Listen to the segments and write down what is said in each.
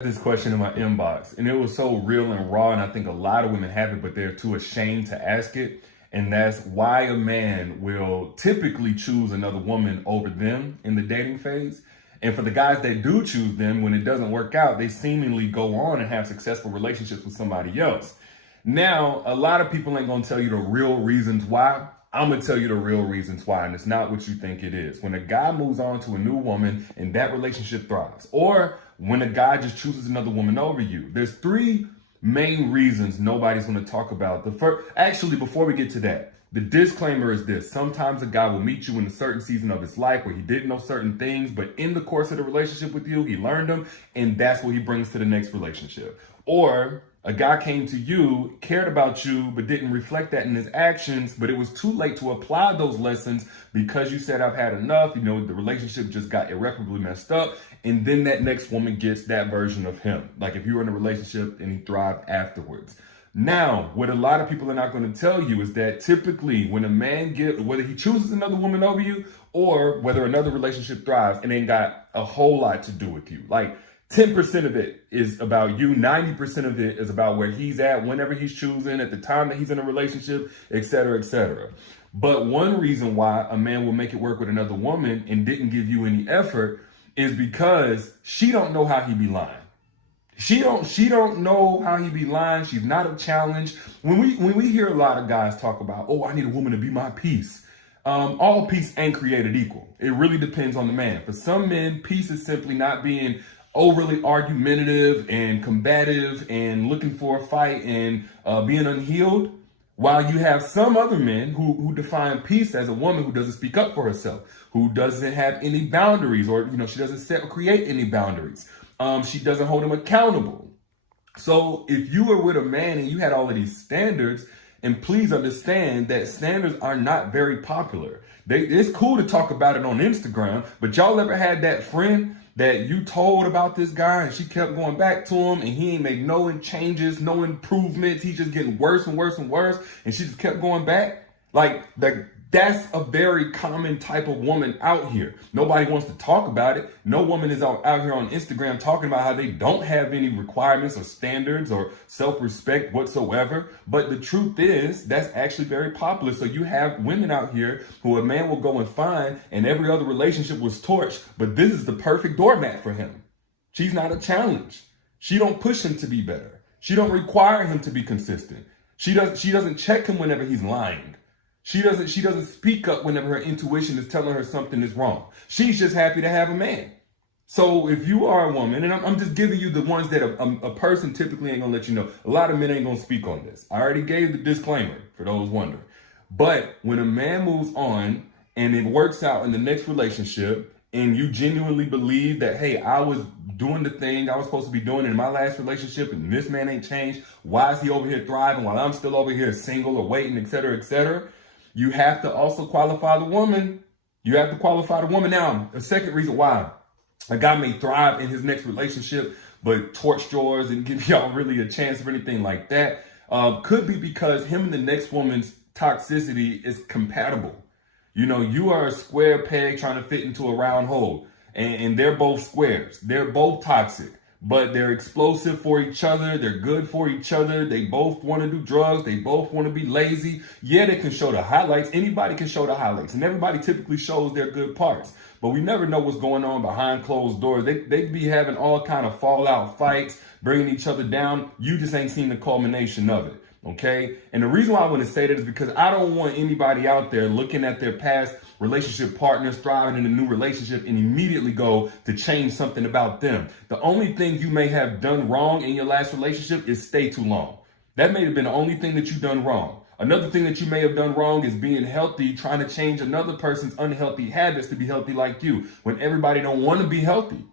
This question in my inbox, and it was so real and raw, and I think a lot of women have it, but they're too ashamed to ask it. And that's why a man will typically choose another woman over them in the dating phase. And for the guys that do choose them, when it doesn't work out, they seemingly go on and have successful relationships with somebody else. Now, a lot of people ain't gonna tell you the real reasons why. I'm gonna tell you the real reasons why, and it's not what you think it is. When a guy moves on to a new woman and that relationship thrives, or when a guy just chooses another woman over you, there's three main reasons nobody's gonna talk about. The first, actually, before we get to that, the disclaimer is this: sometimes a guy will meet you in a certain season of his life where he didn't know certain things, but in the course of the relationship with you, he learned them, and that's what he brings to the next relationship. Or a guy came to you, cared about you, but didn't reflect that in his actions, but it was too late to apply those lessons because you said, I've had enough. You know, the relationship just got irreparably messed up. And then that next woman gets that version of him. Like if you were in a relationship and he thrived afterwards. Now, what a lot of people are not going to tell you is that typically when a man whether he chooses another woman over you or whether another relationship thrives, it ain't got a whole lot to do with you. Like 10% of it is about you. 90% of it is about where he's at, whenever he's choosing, at the time that he's in a relationship, et cetera, et cetera. But one reason why a man will make it work with another woman and didn't give you any effort is because she don't know how he be lying. She don't know how he be lying. She's not a challenge. When we hear a lot of guys talk about, oh, I need a woman to be my peace. All peace ain't created equal. It really depends on the man. For some men, peace is simply not being overly argumentative and combative and looking for a fight and being unhealed. While you have some other men who define peace as a woman who doesn't speak up for herself, who doesn't have any boundaries, or she doesn't set or create any boundaries. She doesn't hold him accountable. So if you were with a man and you had all of these standards, and please understand that standards are not very popular. It's cool to talk about it on Instagram, but y'all ever had that friend that you told about this guy and she kept going back to him and he ain't made no changes, no improvements. He's just getting worse and worse and worse. And she just kept going back. Like that's a very common type of woman out here. Nobody wants to talk about it. No woman is out here on Instagram talking about how they don't have any requirements or standards or self-respect whatsoever. But the truth is that's actually very popular. So you have women out here who a man will go and find, and every other relationship was torched, but this is the perfect doormat for him. She's not a challenge. She don't push him to be better. She don't require him to be consistent. She doesn't check him whenever he's lying. She doesn't speak up whenever her intuition is telling her something is wrong. She's just happy to have a man. So if you are a woman, and I'm just giving you the ones that a person typically ain't gonna let you know. A lot of men ain't gonna speak on this. I already gave the disclaimer for those wondering. But when a man moves on and it works out in the next relationship, and you genuinely believe that, hey, I was doing the thing I was supposed to be doing in my last relationship, and this man ain't changed. Why is he over here thriving while I'm still over here single or waiting, et cetera, et cetera? You have to also qualify the woman. You have to qualify the woman. Now, a second reason why a guy may thrive in his next relationship, but torch yours and give y'all really a chance or anything like that, could be because him and the next woman's toxicity is compatible. You are a square peg trying to fit into a round hole, and they're both squares. They're both toxic, but they're explosive for each other. They're good for each other. They both want to do drugs. They both want to be lazy. Yeah, they can show the highlights. Anybody can show the highlights, and everybody typically shows their good parts. But we never know what's going on behind closed doors. They be having all kind of fallout fights, bringing each other down. You just ain't seen the culmination of it. Okay. And the reason why I want to say that is because I don't want anybody out there looking at their past relationship partners thriving in a new relationship and immediately go to change something about them. The only thing you may have done wrong in your last relationship is stay too long. That may have been the only thing that you've done wrong. Another thing that you may have done wrong is being healthy, trying to change another person's unhealthy habits to be healthy like you, when everybody don't want to be healthy.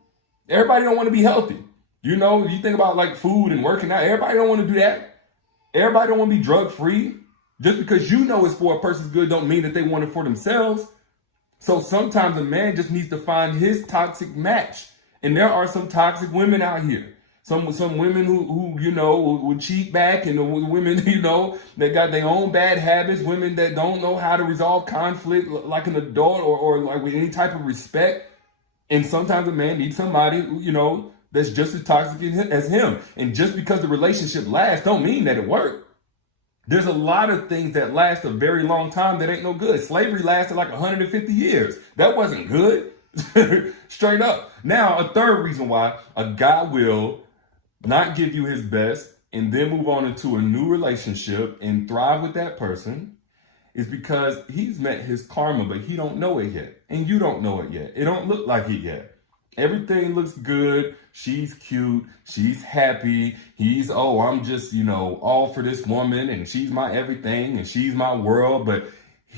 Everybody don't want to be healthy. You think about like food and working out. Everybody don't want to do that. Everybody don't want to be drug free. Just because you know it's for a person's good don't mean that they want it for themselves. So sometimes a man just needs to find his toxic match. And there are some toxic women out here. Some women who would cheat back, and the women, that got their own bad habits, women that don't know how to resolve conflict like an adult or like with any type of respect. And sometimes a man needs somebody, that's just as toxic as him. And just because the relationship lasts don't mean that it worked. There's a lot of things that last a very long time that ain't no good. Slavery lasted like 150 years. That wasn't good. Straight up. Now, a third reason why a guy will not give you his best and then move on into a new relationship and thrive with that person is because he's met his karma, but he don't know it yet. And you don't know it yet. It don't look like it yet. Everything looks good. She's cute. She's happy. He's, oh, I'm just, all for this woman and she's my everything and she's my world. But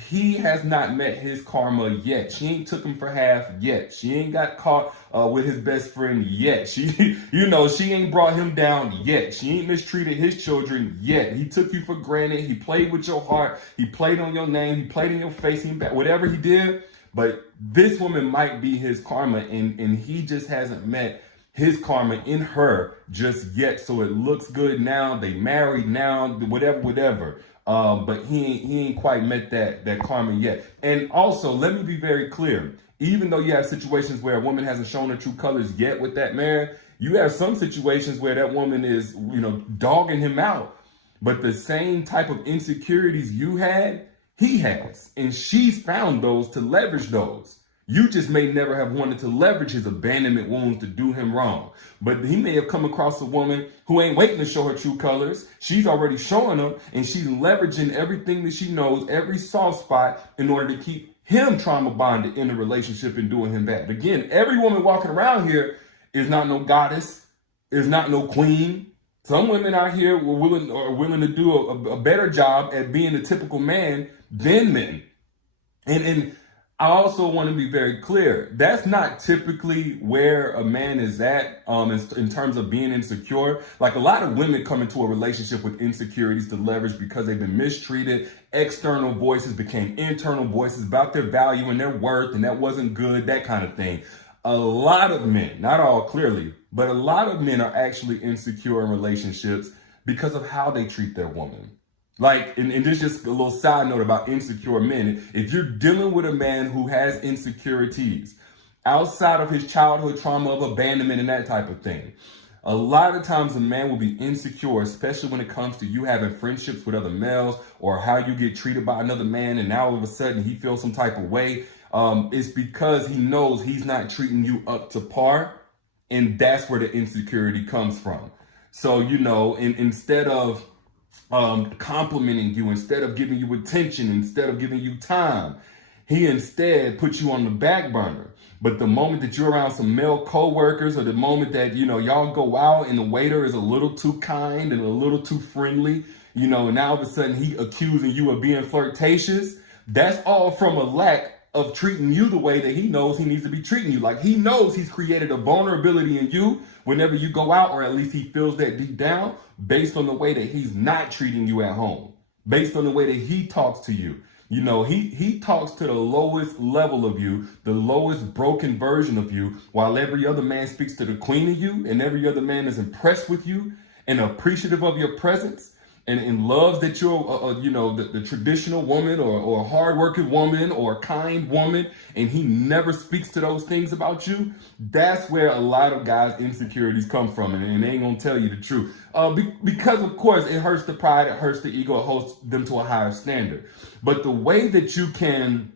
he has not met his karma yet. She ain't took him for half yet. She ain't got caught with his best friend yet. She, she ain't brought him down yet. She ain't mistreated his children yet. He took you for granted. He played with your heart. He played on your name. He played in your face. Whatever he did. But this woman might be his karma, and he just hasn't met his karma in her just yet. So it looks good now. They married now, whatever. But he ain't quite met that karma yet. And also, let me be very clear. Even though you have situations where a woman hasn't shown her true colors yet with that man, you have some situations where that woman is, dogging him out. But the same type of insecurities you had, he has, and she's found those to leverage those. You just may never have wanted to leverage his abandonment wounds to do him wrong. But he may have come across a woman who ain't waiting to show her true colors. She's already showing them, and she's leveraging everything that she knows, every soft spot, in order to keep him trauma bonded in a relationship and doing him bad. Again, every woman walking around here is not no goddess, is not no queen. Some women out here are willing to do a better job at being a typical man than men. And I also want to be very clear. That's not typically where a man is at in terms of being insecure. Like, a lot of women come into a relationship with insecurities to leverage because they've been mistreated. External voices became internal voices about their value and their worth, and that wasn't good, that kind of thing. A lot of men, not all clearly, but a lot of men are actually insecure in relationships because of how they treat their woman. Like, and this is just a little side note about insecure men. If you're dealing with a man who has insecurities outside of his childhood trauma of abandonment and that type of thing, a lot of times a man will be insecure, especially when it comes to you having friendships with other males or how you get treated by another man, and now all of a sudden he feels some type of way. It's because he knows he's not treating you up to par, and that's where the insecurity comes from. So, instead of complimenting you, instead of giving you attention, instead of giving you time, he instead puts you on the back burner. But the moment that you're around some male coworkers, or the moment that, y'all go out and the waiter is a little too kind and a little too friendly, and now all of a sudden he accusing you of being flirtatious, that's all from a lack of treating you the way that he knows he needs to be treating you. Like, he knows he's created a vulnerability in you whenever you go out, or at least he feels that deep down, based on the way that he's not treating you at home, based on the way that he talks to you. He talks to the lowest level of you, the lowest broken version of you, while every other man speaks to the queen of you, and every other man is impressed with you and appreciative of your presence, and loves that you're, the traditional woman, or a hardworking woman, or a kind woman, and he never speaks to those things about you. That's where a lot of guys' insecurities come from, and they ain't gonna tell you the truth. Because, of course, it hurts the pride, it hurts the ego, it holds them to a higher standard. But the way that you can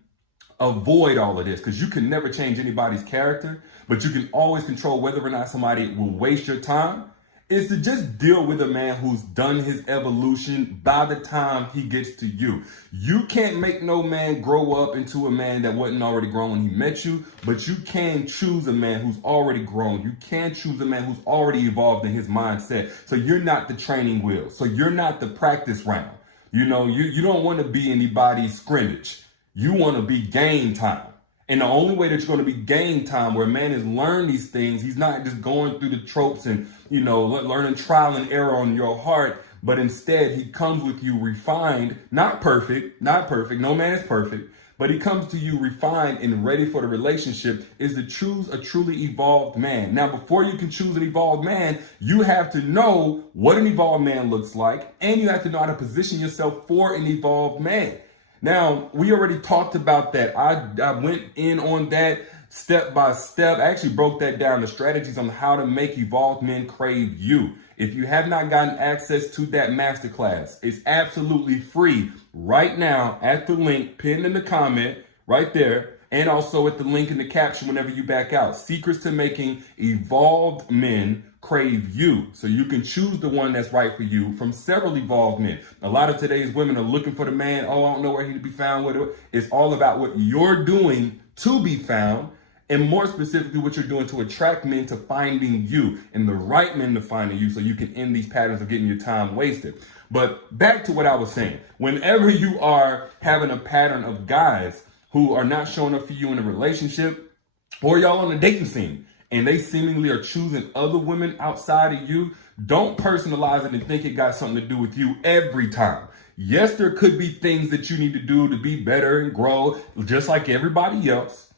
avoid all of this, because you can never change anybody's character, but you can always control whether or not somebody will waste your time, is to just deal with a man who's done his evolution by the time he gets to you. You can't make no man grow up into a man that wasn't already grown when he met you, but you can choose a man who's already grown. You can choose a man who's already evolved in his mindset. So you're not the training wheel. So you're not the practice round. You don't want to be anybody's scrimmage. You want to be game time. And the only way that you're going to be game time, where a man has learned these things, he's not just going through the tropes and, learning trial and error on your heart, but instead he comes with you refined, not perfect. No man is perfect, but he comes to you refined and ready for the relationship, is to choose a truly evolved man. Now, before you can choose an evolved man, you have to know what an evolved man looks like, and you have to know how to position yourself for an evolved man. Now, we already talked about that. I went in on that step by step. I actually broke that down, the strategies on how to make evolved men crave you. If you have not gotten access to that masterclass, it's absolutely free right now at the link pinned in the comment right there. And also at the link in the caption whenever you back out. Secrets to making evolved men crave you. So you can choose the one that's right for you from several evolved men. A lot of today's women are looking for the man. Oh, I don't know where he to be found. It's all about what you're doing to be found. And more specifically, what you're doing to attract men to finding you and the right men to finding you so you can end these patterns of getting your time wasted. But back to what I was saying. Whenever you are having a pattern of guys who are not showing up for you in a relationship, or y'all on the dating scene, and they seemingly are choosing other women outside of you, don't personalize it and think it got something to do with you every time. Yes, there could be things that you need to do to be better and grow, just like everybody else,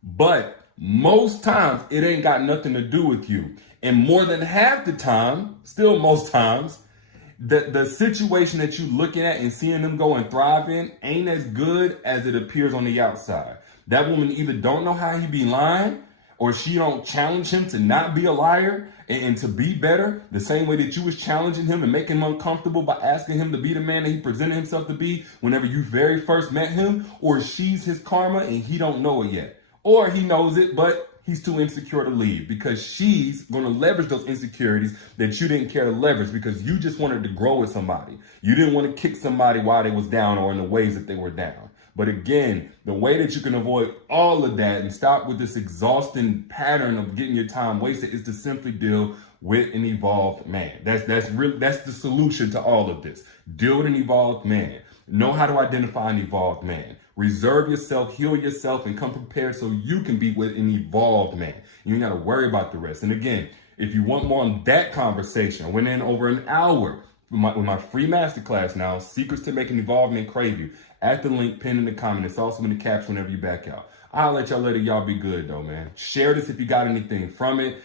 but most times it ain't got nothing to do with you. And more than half the time, still most times, the situation that you looking at and seeing them go and thrive in ain't as good as it appears on the outside. That woman either don't know how he be lying, or she don't challenge him to not be a liar and to be better the same way that you was challenging him and making him uncomfortable by asking him to be the man that he presented himself to be whenever you very first met him, or she's his karma and he don't know it yet. Or he knows it, but he's too insecure to leave because she's going to leverage those insecurities that you didn't care to leverage because you just wanted to grow with somebody. You didn't want to kick somebody while they was down or in the ways that they were down. But again, the way that you can avoid all of that and stop with this exhausting pattern of getting your time wasted is to simply deal with an evolved man. That's the solution to all of this. Deal with an evolved man. Know how to identify an evolved man. Reserve yourself, heal yourself, and come prepared so you can be with an evolved man. You ain't got to worry about the rest. And again, if you want more on that conversation, I went in over an hour with my free masterclass now, Secrets to Making Evolved Men Crave You, at the link pinned in the comment. It's also in the caption whenever you back out. I'll let y'all later. Y'all be good, though, man. Share this if you got anything from it.